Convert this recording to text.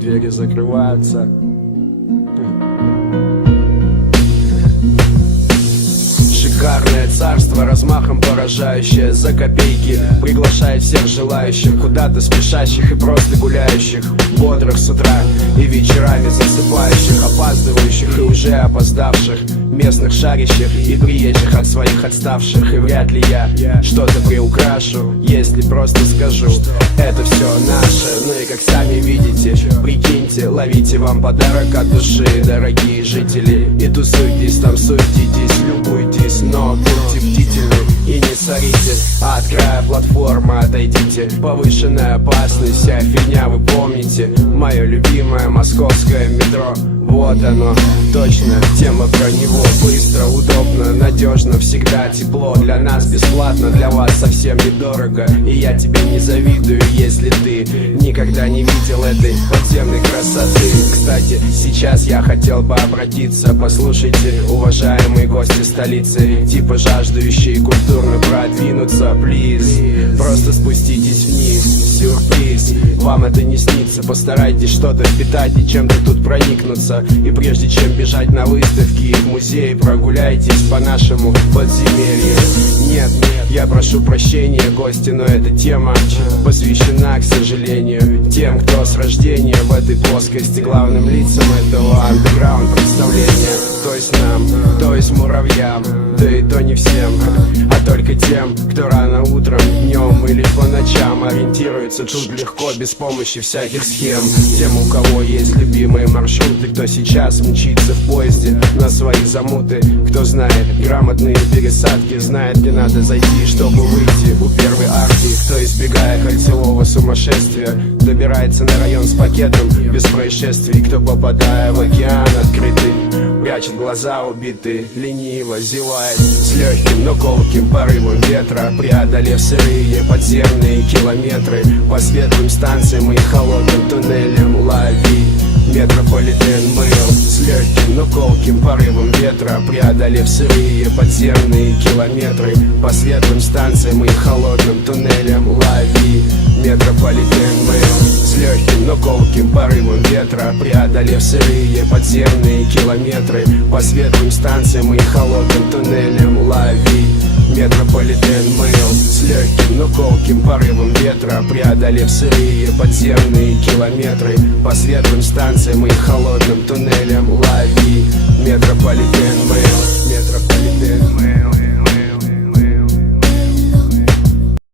Двери закрываются. Шикарное царство, размахом поражающее за копейки, приглашает всех желающих, куда-то спешащих и просто гуляющих, бодрых с утра и вечерами засыпающих, опаздывающих и уже опоздавших, местных шарящих и приезжих от своих отставших. И вряд ли я что-то приукрашу, если просто скажу: это все наше. Ну и как сами видите, прикиньте, ловите вам подарок от души, дорогие жители, и тусуйтесь, там суетитесь, любуйтесь, но будьте бдительны и не сорите. От края платформы отойдите, повышенная опасность, вся фигня вы помните. Мое любимое московское метро, вот оно, точно, тема про него. Быстро, удобно, надежно, всегда тепло. Для нас бесплатно, для вас совсем недорого. И я тебе не завидую, если ты никогда не видел этой подземной красоты. Кстати, сейчас я хотел бы обратиться: послушайте, уважаемые гости столицы, типа жаждущие культурно продвинуться, плиз, просто спуститесь вниз, сюрприз. Вам это не снится, постарайтесь что-то впитать и чем-то тут проникнуться. И прежде чем бежать на выставки и в музей, прогуляйтесь по нашему подземелью. Нет, я прошу прощения, гости, но эта тема посвящена, к сожалению, тем, кто с рождения в этой плоскости главным лицам этого андеграунд представления. То есть нам, то есть муравьям, да и то не всем, а только тем, кто рано утром, днем или по ночам ориентируется тут легко, без помощи всяких схем. Тем, у кого есть любимые маршруты, кто сейчас мчится в поезде на свои замуты, кто знает грамотные пересадки, знает, где надо зайти, чтобы выйти у первой арки, кто, избегая кольцевого сумасшествия, добирается на район с пакетом без происшествий, кто, попадая в океан открытый, прячет глаза убитый, лениво зевает с легким, но колким порывом ветра, преодолев сырые подземные километры по светлым станциям и холодным туннелям. Лови метрополитен мыл с легким, но колким порывом ветра, преодолев сырые подземные километры по светлым станциям и холодным туннелям. Лови метрополитен мыл с легким, но колким порывом ветра, преодолев сырые подземные километры по светлым станциям и холодным туннелям. Лови метрополитен мыл с легким, но колким порывом ветра, преодолев сырые подземные километры по светлым станциям и холодным туннелям. Лови метрополитен мыл, метрополитен мыл.